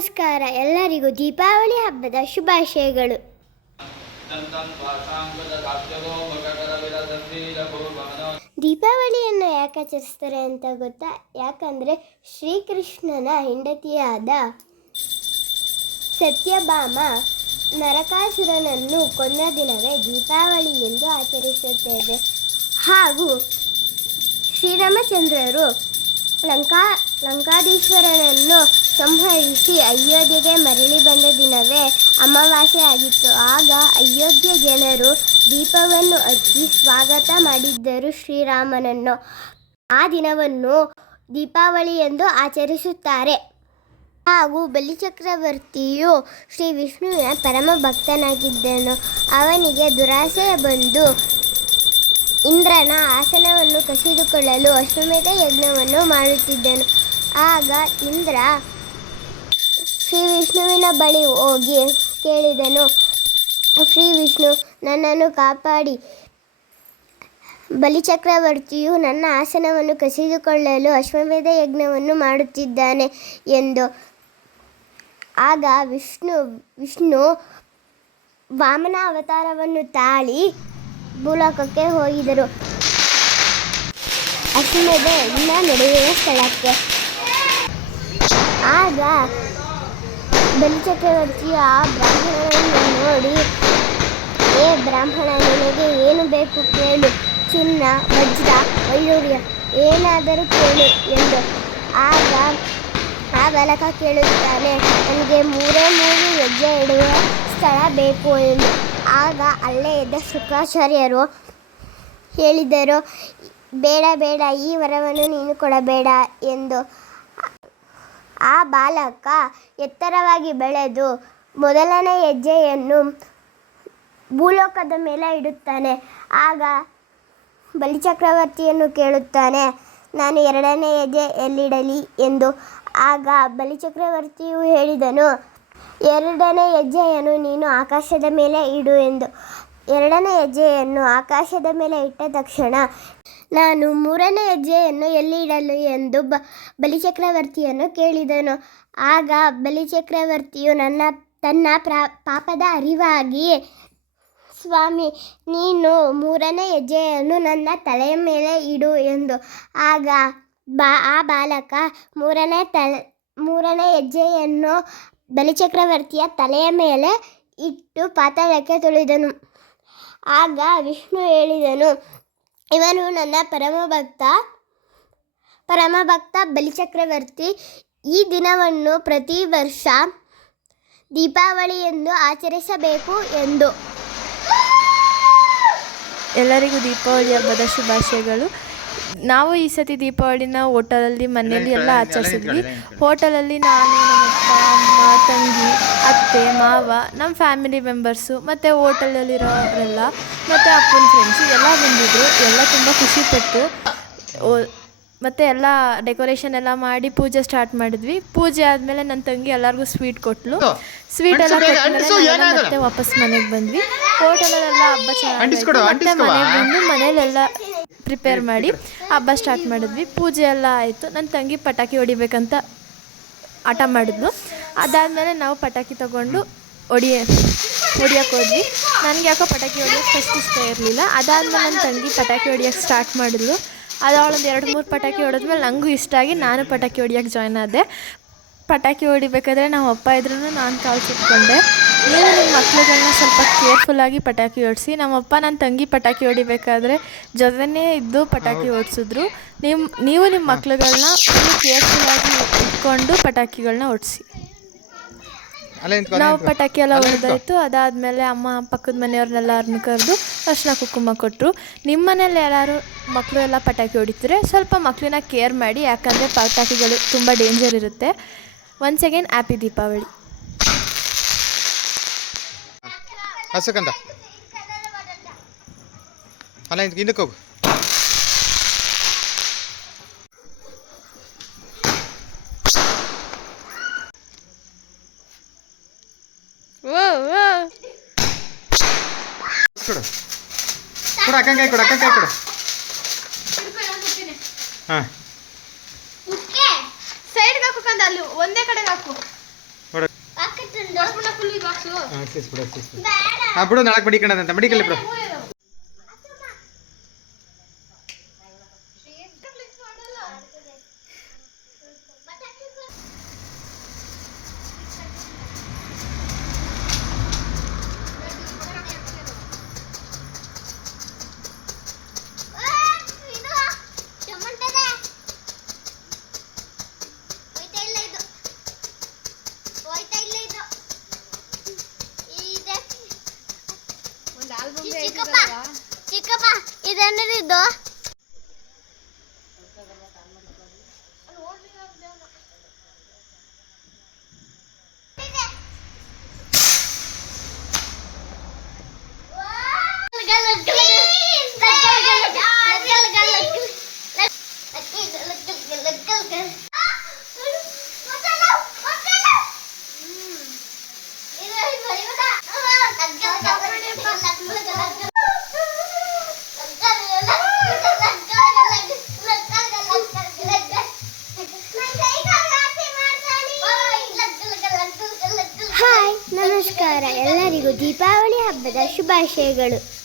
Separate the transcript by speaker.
Speaker 1: ನಮಸ್ಕಾರ. ಎಲ್ಲರಿಗೂ ದೀಪಾವಳಿ ಹಬ್ಬದ ಶುಭಾಶಯಗಳು. ದೀಪಾವಳಿಯನ್ನು ಯಾಕೆ ಆಚರಿಸ್ತಾರೆ ಅಂತ ಗೊತ್ತಾ? ಯಾಕಂದ್ರೆ ಶ್ರೀಕೃಷ್ಣನ ಹೆಂಡತಿಯಾದ ಸತ್ಯಭಾಮ ನರಕಾಸುರನನ್ನು ಕೊಂದ ದಿನವೇ ದೀಪಾವಳಿ ಎಂದು ಆಚರಿಸುತ್ತೇವೆ. ಹಾಗೂ ಶ್ರೀರಾಮಚಂದ್ರರು ಲಂಕಾ ಲಂಕಾಧೀಶ್ವರನನ್ನು ಸಂಹರಿಸಿ ಅಯೋಧ್ಯೆಗೆ ಮರಳಿ ಬಂದ ದಿನವೇ ಅಮಾವಾಸ್ಯೆ ಆಗಿತ್ತು. ಆಗ ಅಯೋಧ್ಯೆ ಜನರು ದೀಪವನ್ನು ಹಚ್ಚಿ ಸ್ವಾಗತ ಮಾಡಿದ್ದರು ಶ್ರೀರಾಮನನ್ನು. ಆ ದಿನವನ್ನು ದೀಪಾವಳಿ ಎಂದು ಆಚರಿಸುತ್ತಾರೆ. ಹಾಗೂ ಬಲಿಚಕ್ರವರ್ತಿಯು ಶ್ರೀ ವಿಷ್ಣುವಿನ ಪರಮ ಭಕ್ತನಾಗಿದ್ದನು. ಅವನಿಗೆ ದುರಾಸೆ ಬಂದು ಇಂದ್ರನ ಆಸನವನ್ನು ಕಸಿದುಕೊಳ್ಳಲು ಅಶ್ವಮೇಧ ಯಜ್ಞವನ್ನು ಮಾಡುತ್ತಿದ್ದನು. ಆಗ ಇಂದ್ರ ಶ್ರೀ ವಿಷ್ಣುವಿನ ಬಳಿ ಹೋಗಿ ಕೇಳಿದನು. ಶ್ರೀ ವಿಷ್ಣು, ನನ್ನನ್ನು ಕಾಪಾಡಿ. ಬಲಿಚಕ್ರವರ್ತಿಯು ನನ್ನ ಆಸನವನ್ನು ಕಸಿದುಕೊಳ್ಳಲು ಅಶ್ವಮೇಧ ಯಜ್ಞವನ್ನು ಮಾಡುತ್ತಿದ್ದಾನೆ ಎಂದು. ಆಗ ವಿಷ್ಣು ವಿಷ್ಣು ವಾಮನ ಅವತಾರವನ್ನು ತಾಳಿ ಭೂಲೋಕಕ್ಕೆ ಹೋಗಿದರು. ಅಶ್ವಮೇಧ ಯಜ್ಞ ನಡೆಯುವ ಸ್ಥಳಕ್ಕೆ. ಆಗ ಬಲಿಚಕ್ರವರ್ತಿಯು ಆ ಬ್ರಾಹ್ಮಣನನ್ನು ನೋಡಿ, ಏ ಬ್ರಾಹ್ಮಣ, ನಿನಗೆ ಏನು ಬೇಕು ಕೇಳು. ಚಿನ್ನ, ವಜ್ರ, ವೈಡೂರ್ಯ ಏನಾದರೂ ಕೇಳು ಎಂದು ಆಗ, ಆ ಬಾಲಕ ಕೇಳುತ್ತಾನೆ, ನನಗೆ ಮೂರೇ ಮೂರು ಹೆಜ್ಜೆ ಇಡುವ ಸ್ಥಳ ಬೇಕು ಎಂದು. ಆಗ ಅಲ್ಲೇ ಇದ್ದ ಶುಕ್ರಾಚಾರ್ಯರು ಹೇಳಿದರು, ಬೇಡ ಬೇಡ, ಈ ವರವನ್ನು ನೀನು ಕೊಡಬೇಡ ಎಂದು ಆ ಬಾಲಕ ಎತ್ತರವಾಗಿ ಬೆಳೆದು ಮೊದಲನೇ ಹೆಜ್ಜೆಯನ್ನು ಭೂಲೋಕದ ಮೇಲೆ ಇಡುತ್ತಾನೆ. ಆಗ ಬಲಿಚಕ್ರವರ್ತಿಯನ್ನು ಕೇಳುತ್ತಾನೆ, ನಾನು ಎರಡನೇ ಹೆಜ್ಜೆ ಎಲ್ಲಿಡಲಿ? ಎಂದು. ಆಗ ಬಲಿಚಕ್ರವರ್ತಿಯು ಹೇಳಿದನು, ಎರಡನೇ ಹೆಜ್ಜೆಯನ್ನು ನೀನು ಆಕಾಶದ ಮೇಲೆ ಇಡು ಎಂದು. ಎರಡನೇ ಹೆಜ್ಜೆಯನ್ನು ಆಕಾಶದ ಮೇಲೆ ಇಟ್ಟ ತಕ್ಷಣ ನಾನು ಮೂರನೇ ಹೆಜ್ಜೆಯನ್ನು ಎಲ್ಲಿಡಲು ಎಂದು ಬ, ಬಲಿಚಕ್ರವರ್ತಿಯನ್ನು ಕೇಳಿದನು. ಆಗ ಬಲಿಚಕ್ರವರ್ತಿಯು ನನ್ನ, ತನ್ನ ಪ್ರಾ, ಪಾಪದ ಅರಿವಾಗಿ, ಸ್ವಾಮಿ, ನೀನು ಮೂರನೇ ಹೆಜ್ಜೆಯನ್ನು ನನ್ನ ತಲೆಯ ಮೇಲೆ ಇಡು ಎಂದು. ಆಗ ಬಾ, ಆ ಬಾಲಕ ಮೂರನೇ ತಲೆ, ಮೂರನೇ ಹೆಜ್ಜೆಯನ್ನು ಬಲಿಚಕ್ರವರ್ತಿಯ ತಲೆಯ ಮೇಲೆ ಇಟ್ಟು ಪಾತಾಳಕ್ಕೆ ತುಳಿದನು. ಆಗ ವಿಷ್ಣು ಹೇಳಿದನು ಇವನು ನನ್ನ ಪರಮ ಭಕ್ತ ಪರಮ ಭಕ್ತ ಬಲಿಚಕ್ರವರ್ತಿ. ಈ ದಿನವನ್ನು ಪ್ರತಿ ವರ್ಷ ದೀಪಾವಳಿ ಎಂದು ಆಚರಿಸಬೇಕು ಎಂದು.
Speaker 2: ಎಲ್ಲರಿಗೂ ದೀಪಾವಳಿ ಹಬ್ಬದ ಶುಭಾಶಯಗಳು. ನಾವು ಈ ಸತಿ ದೀಪಾವಳಿನ ಹೋಟೆಲಲ್ಲಿ ಮನೆಯಲ್ಲಿ ಎಲ್ಲ ಆಚರಿಸಿದ್ವಿ. ಹೋಟೆಲಲ್ಲಿ ನಾನು ನಮ್ಮಪ್ಪ ಅಮ್ಮ ತಂಗಿ ಅತ್ತೆ ಮಾವ ನಮ್ಮ ಫ್ಯಾಮಿಲಿ ಮೆಂಬರ್ಸು ಮತ್ತು ಹೋಟೆಲಲ್ಲಿರೋರೆಲ್ಲ ಮತ್ತು ಅಪ್ಪನ ಫ್ರೆಂಡ್ಸು ಎಲ್ಲ ಬಂದಿದ್ದರು ಎಲ್ಲ ತುಂಬ ಖುಷಿಪಟ್ಟು ಮತ್ತು ಎಲ್ಲ ಡೆಕೋರೇಷನ್ ಎಲ್ಲ ಮಾಡಿ ಪೂಜೆ ಸ್ಟಾರ್ಟ್ ಮಾಡಿದ್ವಿ. ಪೂಜೆ ಆದಮೇಲೆ ನನ್ನ ತಂಗಿ ಎಲ್ಲರಿಗೂ ಸ್ವೀಟ್ ಕೊಟ್ಲು. ಸ್ವೀಟ್ ಎಲ್ಲ ಮತ್ತೆ ವಾಪಸ್ ಮನೆಗೆ ಬಂದ್ವಿ. ಹೋಟೆಲಲ್ಲೆಲ್ಲ ಹಬ್ಬ ಚೆನ್ನಾಗಿ ಮತ್ತೆ ಮನೆಗೆ ಬಂದು ಮನೇಲೆಲ್ಲ ಪ್ರಿಪೇರ್ ಮಾಡಿ ಹಬ್ಬ ಸ್ಟಾರ್ಟ್ ಮಾಡಿದ್ವಿ. ಪೂಜೆ ಎಲ್ಲ ಆಯಿತು. ನನ್ನ ತಂಗಿ ಪಟಾಕಿ ಹೊಡಿಬೇಕಂತ ಆಟ ಮಾಡಿದ್ಲು. ಅದಾದಮೇಲೆ ನಾವು ಪಟಾಕಿ ತಗೊಂಡು ಹೊಡಿಯ ಹೊಡಿಯೋಕ್ಕೆ ಹೋದ್ವಿ. ನನಗೆ ಯಾಕೋ ಪಟಾಕಿ ಹೊಡಿಯೋಕ್ಕೆ ಫಸ್ಟ್ ಇಷ್ಟ ಇರಲಿಲ್ಲ. ಅದಾದಮೇಲೆ ನನ್ನ ತಂಗಿ ಪಟಾಕಿ ಹೊಡಿಯೋಕ್ಕೆ ಸ್ಟಾರ್ಟ್ ಮಾಡಿದ್ಲು. ಅದು ಅವಳೊಂದು ಎರಡು ಮೂರು ಪಟಾಕಿ ಹೊಡೆದ್ಮೇಲೆ ನನಗೂ ಇಷ್ಟ ಆಗಿ ನಾನು ಪಟಾಕಿ ಹೊಡಿಯೋಕ್ಕೆ ಜಾಯ್ನ್ ಆದೆ. ಪಟಾಕಿ ಹೊಡಿಬೇಕಾದ್ರೆ ನಮ್ಮ ಅಪ್ಪ ಇದ್ರೂ ನಾನು ಕಾಲು ಸುತ್ಕೊಂಡೆ. ನೀವು ನಿಮ್ಮ ಮಕ್ಕಳುಗಳನ್ನ ಸ್ವಲ್ಪ ಕೇರ್ಫುಲ್ಲಾಗಿ ಪಟಾಕಿ ಹೊಡಿಸಿ. ನಮ್ಮಪ್ಪ ನನ್ನ ತಂಗಿ ಪಟಾಕಿ ಹೊಡಿಬೇಕಾದ್ರೆ ಜೊತೆನೇ ಇದ್ದು ಪಟಾಕಿ ಹೊಡ್ಸಿದ್ರು. ನಿಮ್ಮ ನೀವು ನಿಮ್ಮ ಮಕ್ಕಳುಗಳನ್ನ ಫುಲ್ ಕೇರ್ಫುಲ್ಲಾಗಿ ಇಟ್ಕೊಂಡು ಪಟಾಕಿಗಳನ್ನ ಹೊಡಿಸಿ. ನಾವು ಪಟಾಕಿ ಎಲ್ಲ. ಹೊಡೆದಾಯ್ತು. ಅದಾದಮೇಲೆ ಅಮ್ಮ ಪಕ್ಕದ ಮನೆಯವ್ರನ್ನೆಲ್ಲರನ್ನು ಕರೆದು ಅರ್ಶಿನ ಕುಂಕುಮ ಕೊಟ್ಟರು ನಿಮ್ಮ ಮನೇಲಿ ಯಾರು ಮಕ್ಕಳು ಎಲ್ಲ ಪಟಾಕಿ ಹೊಡಿತಾರೆ? ಸ್ವಲ್ಪ ಮಕ್ಕಳನ್ನ ಕೇರ್ ಮಾಡಿ ಯಾಕಂದರೆ ಪಟಾಕಿಗಳು ತುಂಬ ಡೇಂಜರ್ ಇರುತ್ತೆ. Once again happy Deepavali.
Speaker 3: ಹಸಕಂದ ಅಲ್ಲ ಇನ್ನಕ್ಕೆ ಹಿಂದಕ್ಕೆ ಹೋಗು. ಕೊಡು. ಕೊಡು ಅಕ್ಕಂಕಾಯಿ ಕೈ ಕೊಡು ಅಕ್ಕಂಕಾಯಿ ಕೈ ಕೊಡು. ಹಾಂ.
Speaker 4: ಸೈಡ್ಗೆ ಹಾಕು ಕಂದ ಅಲ್ಲಿ ಒಂದೇ ಕಡೆ. ಹಾಕು
Speaker 5: ನೋಡ ಹಾಂ ಬಿಡು ಹಾಂ ಬಿಡು ನಾಲ್ಕು ಮಡಿಕಲ್ಲ ಮಡಿಕಲ್ಲಿ ಬಿಡು.
Speaker 3: ಚಿಕ್ಕಪ್ಪ ಚಿಕ್ಕಪ್ಪ ಇದೇನಿದು ದೀಪಾವಳಿ ಹಬ್ಬದ ಶುಭಾಶಯಗಳು.